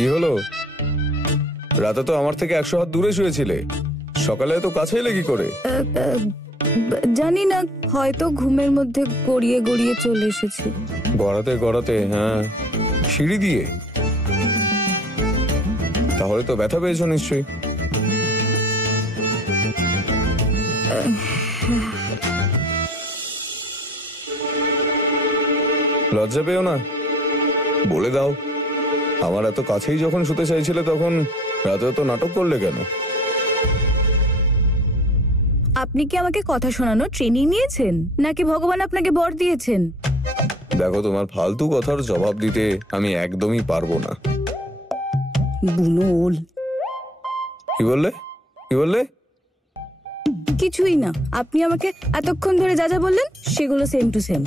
কি হলো? রাতে তো আমার থেকে 100 হাত দূরে শুয়েছিলে, সকালে তো কাছে এলে কি করে? জানি না, হয়তো ঘুমের মধ্যে গড়িয়ে গড়িয়ে চলে এসেছি। গড়াতে গড়াতে? হ্যাঁ, সিঁড়ি দিয়ে? তাহলে তো ব্যথা পেয়েছো নিশ্চয়ই। লজ্জা পেও না, বলে দাও। আমার এত কাছেই যখন শুতে চাইছিলে তখন রাতে তো নাটক করলে কেন? আপনি কি আমাকে কথা শোনানোর ট্রেনিং নিয়েছেন, নাকি ভগবান আপনাকে বর দিয়েছেন? দেখো, তোমার ফালতু কথার জবাব দিতে আমি একদমই পারবো না। বুনোল। কি বললে? কি বললে? কিছুই না। আপনি আমাকে এতক্ষণ ধরে যা যা বললেন সেগুলো সেম টু সেম।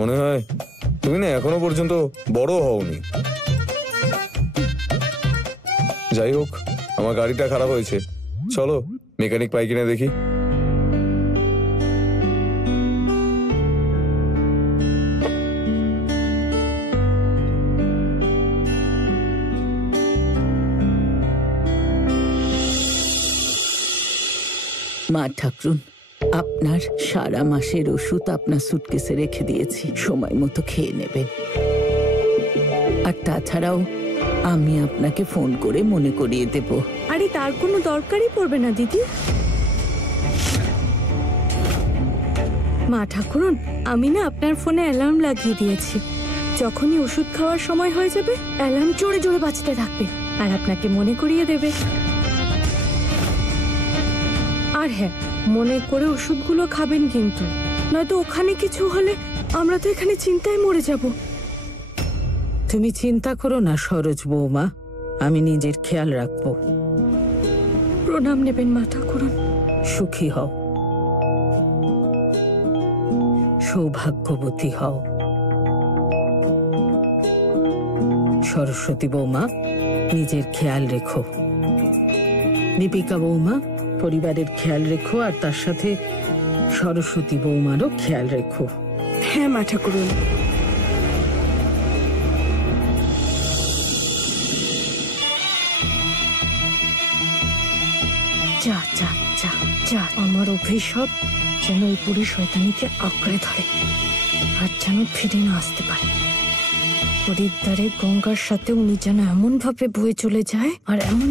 মনে হয় তুমি না এখনো পর্যন্ত বড় হওনি। যাই হোক, আমার গাড়িটা খারাপ হয়েছে, চলো মেকানিক পাই কিনা দেখি। মা ঠাকুরুন, আপনার সারা মাসের ওষুধ আপনার সুটকেসে রেখে দিয়েছি, সময় মতো খেয়ে নেবেন। আর তাছাড়াও আমি আপনাকে ফোন করে মনে করিয়ে দেব। আরে তার কোনো দরকারই পড়বে না দিদি। মা ঠাকুরুন, আমি না আপনার ফোনে অ্যালার্ম লাগিয়ে দিয়েছি। যখনই ওষুধ খাওয়ার সময় হয়ে যাবে অ্যালার্ম জোরে জোরে বাজতে থাকবে আর আপনাকে মনে করিয়ে দেবে। আর হ্যাঁ, মনে করে ওষুধগুলো খাবেন কিন্তু, নয়তো ওখানে কিছু হলে আমরা তো এখানে চিন্তায় মরে যাব। তুমি চিন্তা করো না সরোজ বৌমা, আমি নিজের খেয়াল রাখবো। প্রণাম নেবেন মা ঠাকুরুন। সুখী হও, সৌভাগ্যবতী হও। সরস্বতী বৌমা, নিজের খেয়াল রেখো। দীপিকা বৌমা, পরিবারের খেয়াল রেখো, আর তার সাথে সরস্বতী বৌমারও খেয়াল রেখো। হ্যাঁ মা ঠাকুরুন। যা যা যা যা, আমার অভিশাপ যেন ওই বুড়ি শয়তানিকে আঁকড়ে ধরে আর যেন ফিরে না আসতে পারে। হরিদ্বারে গঙ্গার সাথে উনি যেন এমন ভাবে বয়ে চলে যায় আর এমন